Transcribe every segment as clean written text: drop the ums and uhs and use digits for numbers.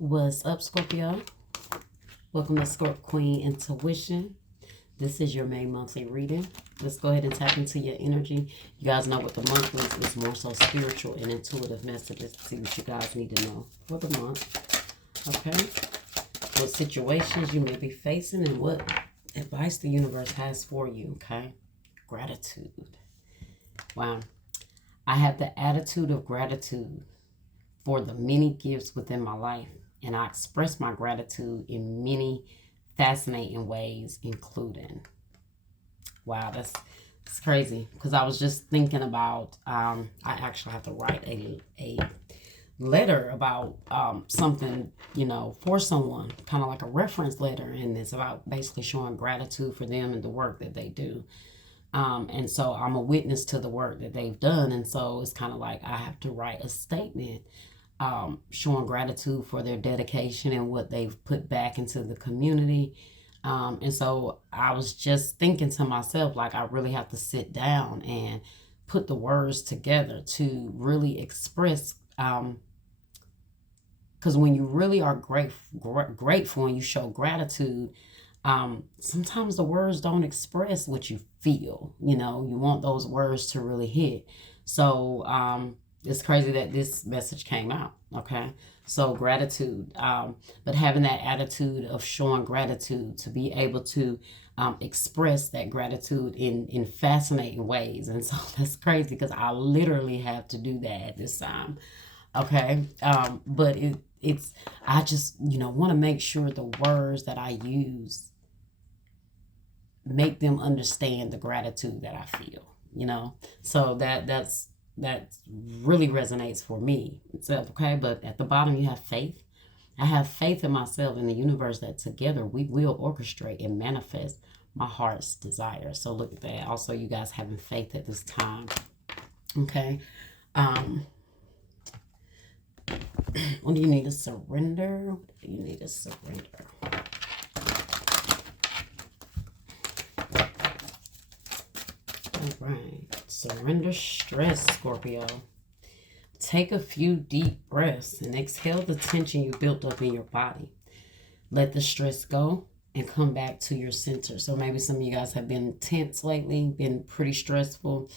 What's up, Scorpio? Welcome to Scorp Queen Intuition. This is your May monthly reading. Let's go ahead and tap into your energy. You guys know what the month is. It's more so spiritual and intuitive messages to see what you guys need to know for the month. Okay? What situations you may be facing and what advice the universe has for you. Okay? Gratitude. Wow. I have the attitude of gratitude for the many gifts within my life, and I express my gratitude in many fascinating ways, including, wow, that's crazy, because I was just thinking about, I actually have to write a letter about something, for someone, kind of like a reference letter, and it's about basically showing gratitude for them and the work that they do. And so I'm a witness to the work that they've done. And so it's kind of like I have to write a statement showing gratitude for their dedication and what they've put back into the community. And so I was just thinking to myself, like, I really have to sit down and put the words together to really express, because when you really are grateful and you show gratitude, sometimes the words don't express what you feel. You want those words to really hit. So it's crazy that this message came out. Okay, so gratitude, but having that attitude of showing gratitude to be able to express that gratitude in fascinating ways. And so that's crazy because I literally have to do that at this time. Okay, but it's I just want to make sure the words that I use make them understand the gratitude that I feel, so that really resonates for me. It's okay. But at the bottom you have faith. I have faith in myself and the universe that together we will orchestrate and manifest my heart's desire. So look at that. Also, you guys having faith at this time. Okay. What do you need to surrender? What do you need to surrender? All right. Surrender stress, Scorpio. Take a few deep breaths and exhale the tension you built up in your body. Let the stress go and come back to your center. So maybe some of you guys have been tense lately, been pretty stressful.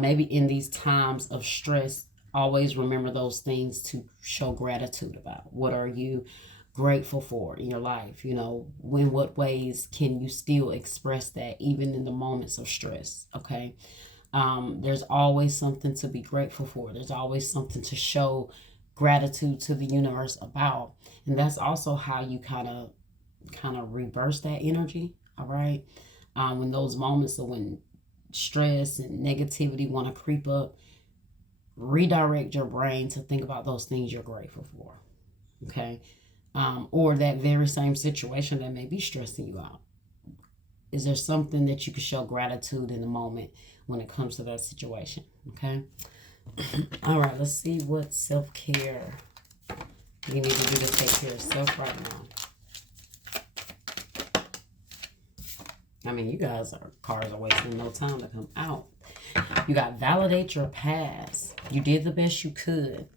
Maybe in these times of stress, always remember those things to show gratitude about. What are you grateful for in your life? In what ways can you still express that even in the moments of stress? Okay. There's always something to be grateful for. There's always something to show gratitude to the universe about. And that's also how you kind of reverse that energy. All right. When those moments of when stress and negativity want to creep up, redirect your brain to think about those things you're grateful for. Okay. Or that very same situation that may be stressing you out. Is there something that you can show gratitude in the moment when it comes to that situation? Okay. All right. Let's see what self-care you need to do to take care of self right now. I mean, you guys cards are wasting no time to come out. You got validate your past. You did the best you could.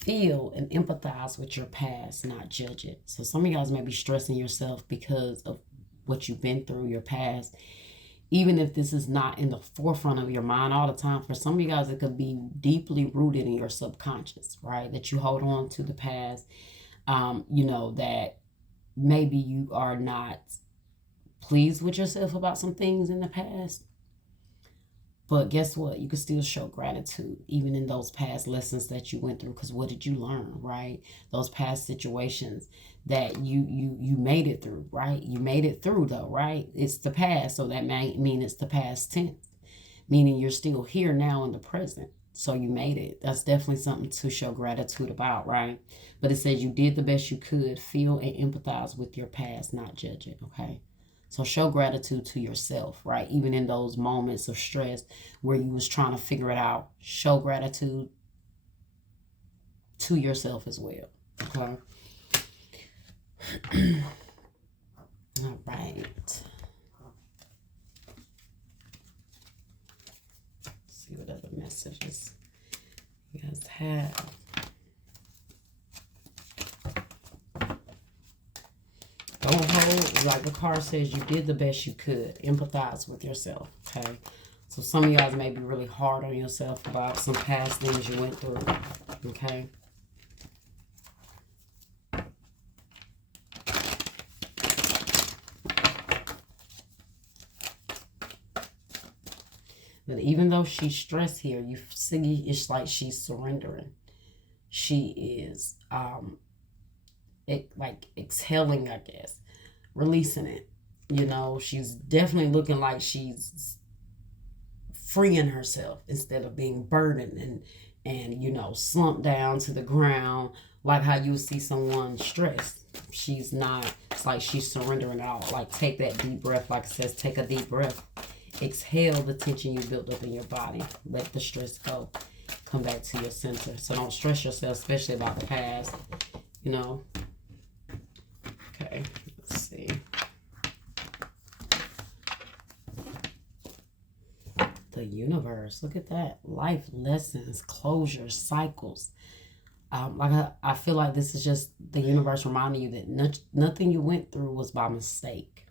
Feel and empathize with your past, not judge it. So some of you guys may be stressing yourself because of what you've been through, your past. Even if this is not in the forefront of your mind all the time, for some of you guys, it could be deeply rooted in your subconscious, right? That you hold on to the past, that maybe you are not pleased with yourself about some things in the past. But guess what? You can still show gratitude even in those past lessons that you went through. Because what did you learn, right? Those past situations that you made it through, right? You made it through though, right? It's the past. So that may mean it's the past tense. Meaning you're still here now in the present. So you made it. That's definitely something to show gratitude about, right? But it says you did the best you could. Feel and empathize with your past, not judge it, okay? So show gratitude to yourself, right? Even in those moments of stress where you was trying to figure it out, show gratitude to yourself as well, okay? All right. Let's see what other messages you guys have. Don't hold, like the card says, you did the best you could. Empathize with yourself, okay? So some of you guys may be really hard on yourself about some past things you went through, okay? But even though she's stressed here, you see it's like she's surrendering. She is like exhaling, I guess, releasing it. You know, she's definitely looking like she's freeing herself instead of being burdened and you know, slumped down to the ground like how you would see someone stressed. She's not. It's like she's surrendering out. Like, take that deep breath. Like it says, take a deep breath. Exhale the tension you built up in your body. Let the stress go. Come back to your center. So don't stress yourself, especially about the past. You know. Okay, let's see. The universe. Look at that. Life lessons, closure, cycles. I feel like this is just the universe reminding you that nothing you went through was by mistake.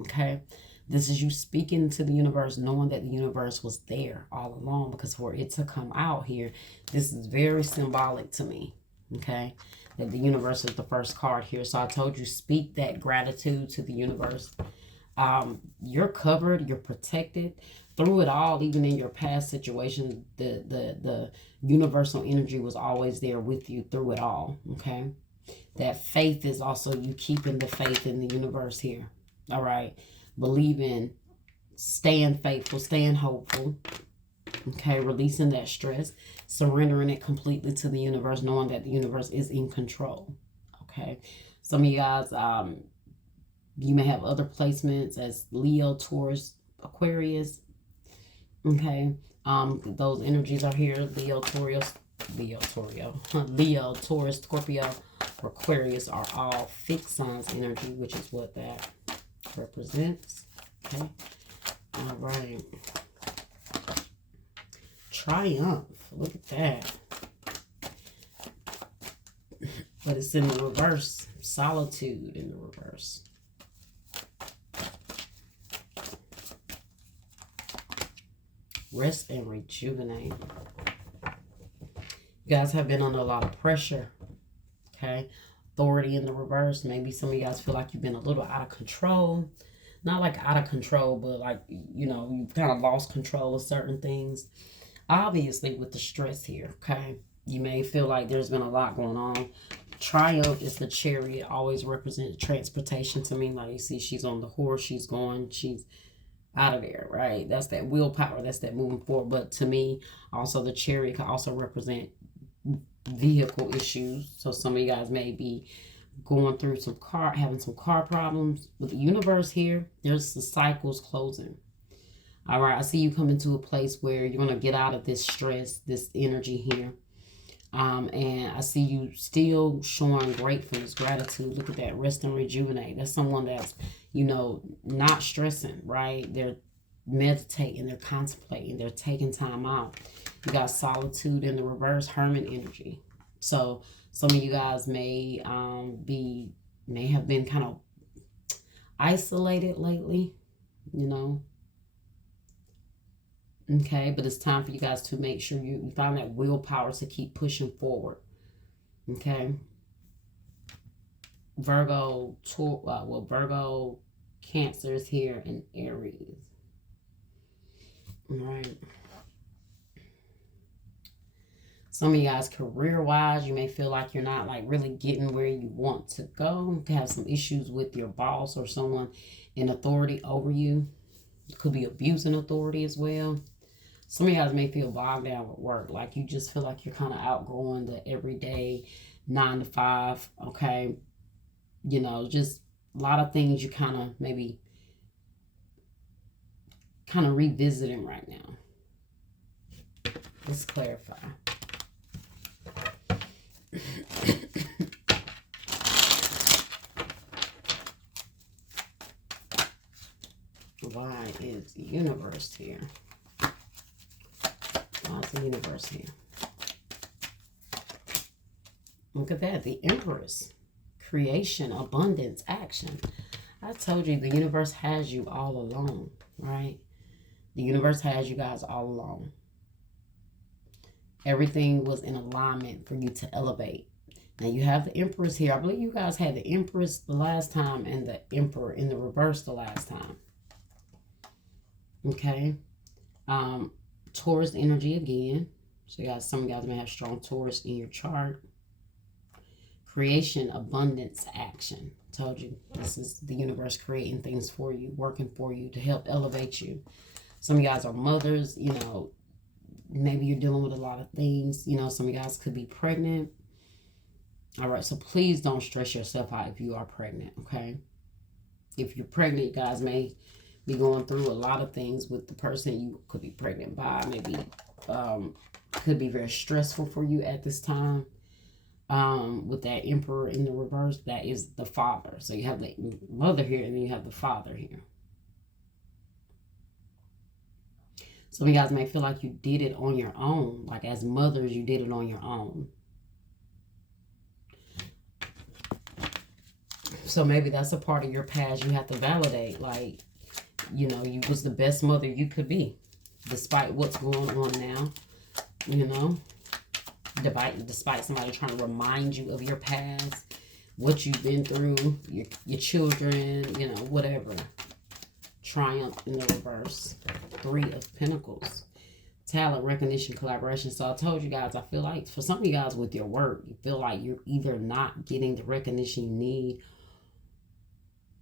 Okay? This is you speaking to the universe, knowing that the universe was there all along, because for it to come out here, this is very symbolic to me. Okay? That the universe is the first card here. So I told you, speak that gratitude to the universe. You're covered, you're protected through it all. Even in your past situations, the universal energy was always there with you through it all. Okay, that faith is also you keeping the faith in the universe here. All right, believing, staying faithful, staying hopeful. Okay, releasing that stress, surrendering it completely to the universe, knowing that the universe is in control. Okay, some of you guys, you may have other placements as Leo, Taurus, Aquarius. Okay. Those energies are here. Leo, Taurus, Scorpio, Aquarius are all fixed signs energy, which is what that represents. Okay. All right. Triumph. Look at that. But it's in the reverse. Solitude in the reverse. Rest and rejuvenate. You guys have been under a lot of pressure. Okay. Authority in the reverse. Maybe some of you guys feel like you've been a little out of control. Not like out of control, but like, you know, you've kind of lost control of certain things. Obviously, with the stress here, okay? You may feel like there's been a lot going on. Triumph is the chariot. Always represents transportation to me. Like, you see, she's on the horse. She's going. She's out of there, right? That's that willpower. That's that moving forward. But to me, also the chariot can also represent vehicle issues. So some of you guys may be going through having some car problems. With the universe here, there's the cycles closing. All right, I see you coming to a place where you're going to get out of this stress, this energy here. And I see you still showing gratefulness, gratitude. Look at that, rest and rejuvenate. That's someone that's, you know, not stressing, right? They're meditating, they're contemplating, they're taking time out. You got solitude in the reverse, hermit energy. So some of you guys may have been kind of isolated lately, you know. Okay, but it's time for you guys to make sure you find that willpower to keep pushing forward. Okay. Virgo, Virgo, Cancer is here, and Aries. All right. Some of you guys, career-wise, you may feel like you're not like really getting where you want to go. You can have some issues with your boss or someone in authority over you. You could be abusing authority as well. Some of you guys may feel bogged down with work. Like you just feel like you're kind of outgrowing the everyday 9 to 5. Okay. You know, just a lot of things you kind of maybe revisiting right now. Let's clarify. Why is the universe here? Why's the universe here? Look at that, the Empress. Creation, abundance, action. I told you the universe has you all along, right? The universe has you guys all along. Everything was in alignment for you to elevate. Now you have the Empress here. I believe you guys had the Empress the last time and the Emperor in the reverse the last time. Okay. Taurus energy again. So you guys, some of you guys may have strong Taurus in your chart. Creation, abundance, action. Told you, this is the universe creating things for you, working for you to help elevate you. Some of you guys are mothers, you know, maybe you're dealing with a lot of things. You know, some of you guys could be pregnant. All right, so please don't stress yourself out if you are pregnant, okay? If you're pregnant, you guys may be going through a lot of things with the person you could be pregnant by. Maybe could be very stressful for you at this time. With that Emperor in the reverse, that is the father. So you have the mother here and then you have the father here. Some of you guys may feel like you did it on your own. Like as mothers, you did it on your own. So maybe that's a part of your past you have to validate. Like, you know, you was the best mother you could be. Despite what's going on now. You know. Despite somebody trying to remind you of your past. What you've been through. Your children. You know, whatever. Triumph in the reverse. 3 of Pentacles. Talent, recognition, collaboration. So I told you guys, I feel like for some of you guys with your work, you feel like you're either not getting the recognition you need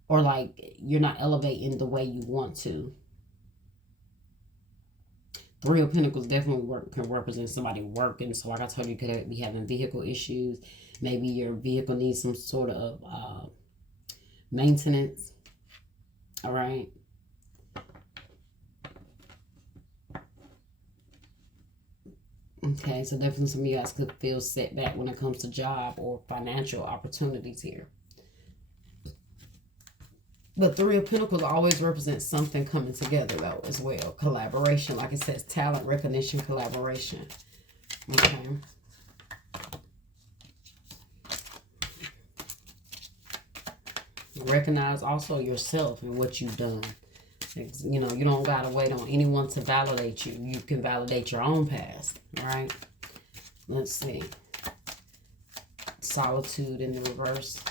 or like you're not elevating the way you want to. 3 of Pentacles definitely can represent somebody working. So like I told you, you could be having vehicle issues. Maybe your vehicle needs some sort of maintenance. All right. Okay, so definitely some of you guys could feel set back when it comes to job or financial opportunities here. But 3 of Pentacles always represents something coming together, though, as well. Collaboration, like it says, talent, recognition, collaboration. Okay. Recognize also yourself and what you've done. You know, you don't got to wait on anyone to validate you. You can validate your own past, all right? Let's see. Solitude in the reverse.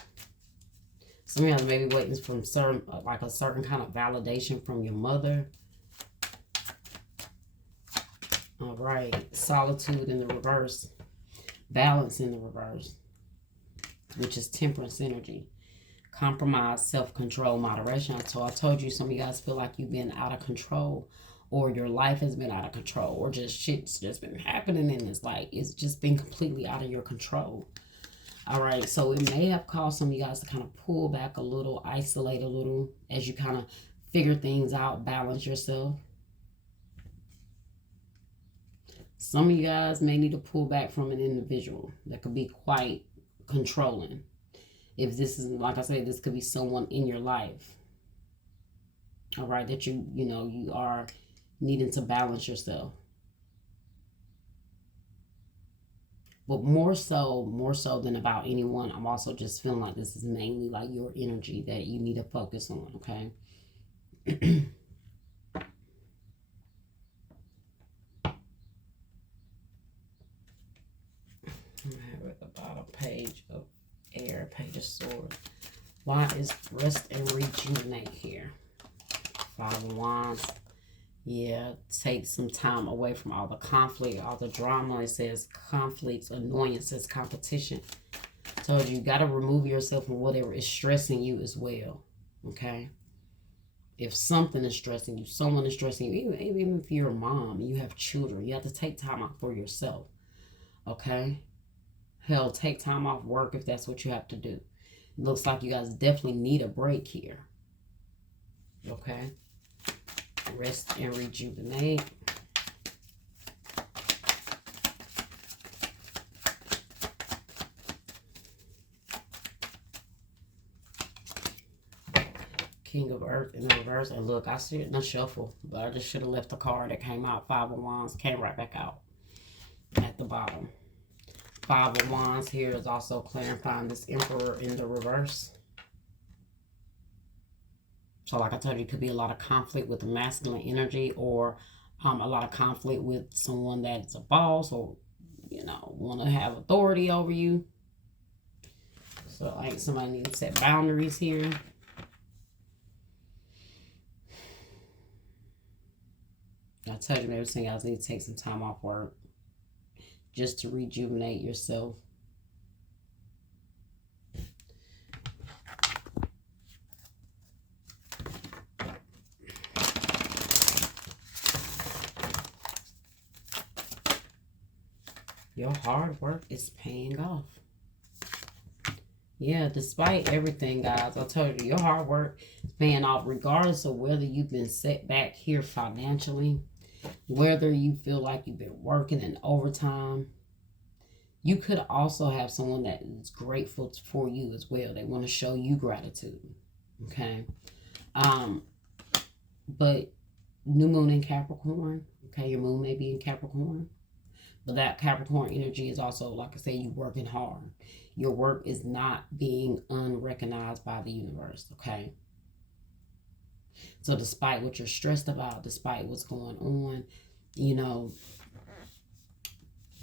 Some of you may be waiting from certain, like a certain kind of validation from your mother. All right. Solitude in the reverse. Balance in the reverse, which is temperance energy. Compromise, self-control, moderation. So I told you some of you guys feel like you've been out of control or your life has been out of control or just shit's just been happening and it's like it's just been completely out of your control. All right, so it may have caused some of you guys to kind of pull back a little, isolate a little as you kind of figure things out, balance yourself. Some of you guys may need to pull back from an individual that could be quite controlling. If this is, like I said, this could be someone in your life. All right, that you know, you are needing to balance yourself. But more so than about anyone, I'm also just feeling like this is mainly like your energy that you need to focus on, okay? I have at the bottom page of air, page of swords. Why is rest and rejuvenate here? 5 of Wands. Yeah, take some time away from all the conflict, all the drama. It says conflicts, annoyances, competition. Told you, you got to remove yourself from whatever is stressing you as well. Okay? If something is stressing you, someone is stressing you, even if you're a mom and you have children, you have to take time out for yourself. Okay? Hell, take time off work if that's what you have to do. It looks like you guys definitely need a break here. Okay? Rest and rejuvenate. King of Earth in the reverse. And look, I see it in the shuffle, but I just should have left the card that came out. 5 of Wands came right back out at the bottom. Five of Wands here is also clarifying this Emperor in the reverse. So like I told you, it could be a lot of conflict with the masculine energy, or a lot of conflict with someone that's a boss, or, you know, want to have authority over you. So like somebody needs to set boundaries here. I told you maybe some of you guys need to take some time off work just to rejuvenate yourself. Your hard work is paying off. Yeah, despite everything, guys, I told you, your hard work is paying off regardless of whether you've been set back here financially, whether you feel like you've been working in overtime. You could also have someone that is grateful for you as well. They want to show you gratitude. Okay. But new moon in Capricorn. Okay, your moon may be in Capricorn. But that Capricorn energy is also, like I say, you working hard. Your work is not being unrecognized by the universe, okay? So despite what you're stressed about, despite what's going on, you know,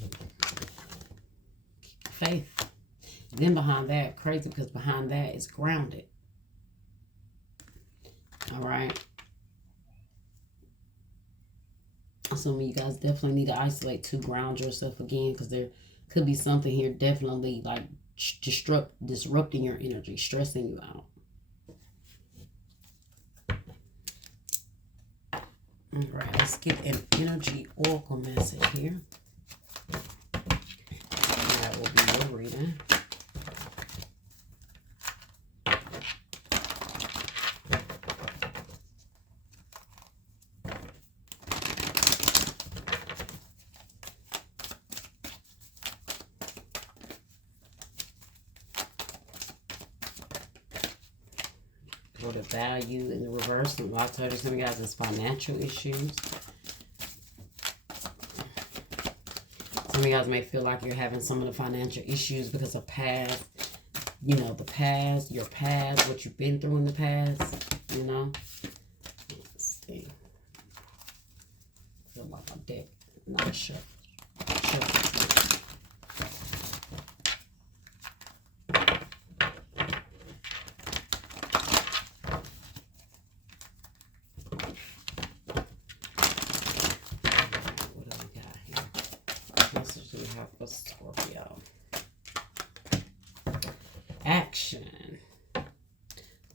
keep faith. Then behind that, crazy, because behind that is grounded. All right? Some of you guys definitely need to isolate to ground yourself again, because there could be something here definitely like disrupting your energy, stressing you out. All right, let's get an energy oracle message here. And that will be your reading. For the value in the reverse, and I'll tell you, some of you guys, is financial issues. Some of you guys may feel like you're having some of the financial issues because of past, you know, the past, your past, what you've been through in the past, you know. Let's see. I feel like my deck, not sure. For Scorpio. Action.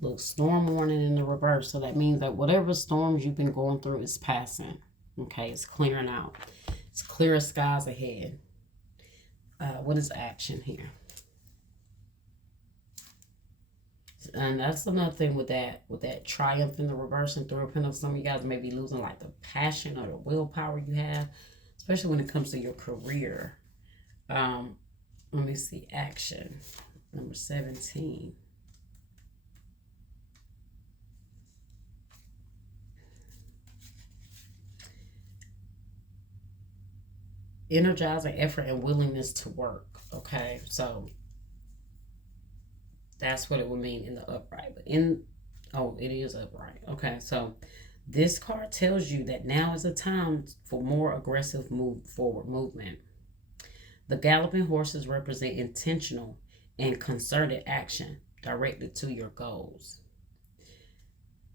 Look, storm warning in the reverse. So that means that whatever storms you've been going through is passing. Okay, it's clearing out. It's clear skies ahead. What is action here? And that's another thing with that triumph in the reverse and through a pentacles. Some of you guys may be losing like the passion or the willpower you have, especially when it comes to your career. Let me see, action, number 17. Energizing effort and willingness to work, okay? So that's what it would mean in the upright. But it is upright. Okay, so this card tells you that now is a time for more aggressive forward movement. The galloping horses represent intentional and concerted action directed to your goals.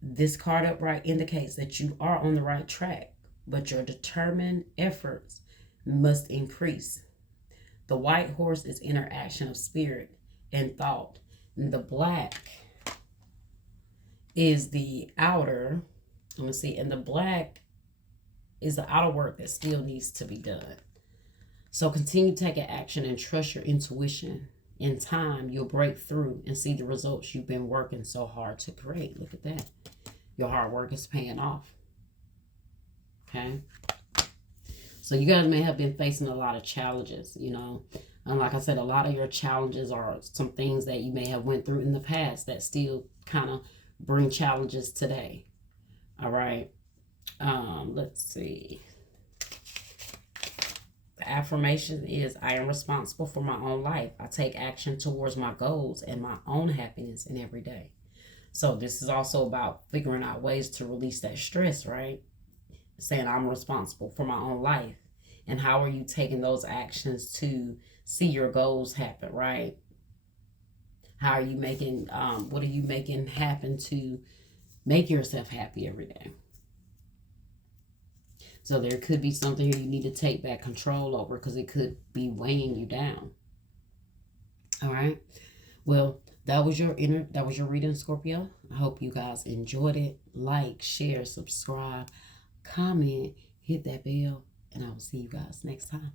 This card upright indicates that you are on the right track, but your determined efforts must increase. The white horse is interaction of spirit and thought. And the black is the outer, let me see, and the black is the outer work that still needs to be done. So continue taking action and trust your intuition. In time, you'll break through and see the results you've been working so hard to create. Look at that. Your hard work is paying off. Okay? So you guys may have been facing a lot of challenges, you know. And like I said, a lot of your challenges are some things that you may have went through in the past that still kind of bring challenges today. All right. Let's see. The affirmation is, I am responsible for my own life. I take action towards my goals and my own happiness in every day. So this is also about figuring out ways to release that stress, right? Saying I'm responsible for my own life. And how are you taking those actions to see your goals happen, right? How are you making, what are you making happen to make yourself happy every day? So there could be something here you need to take back control over because it could be weighing you down. All right. Well, that was your reading, Scorpio. I hope you guys enjoyed it. Like, share, subscribe, comment, hit that bell, and I will see you guys next time.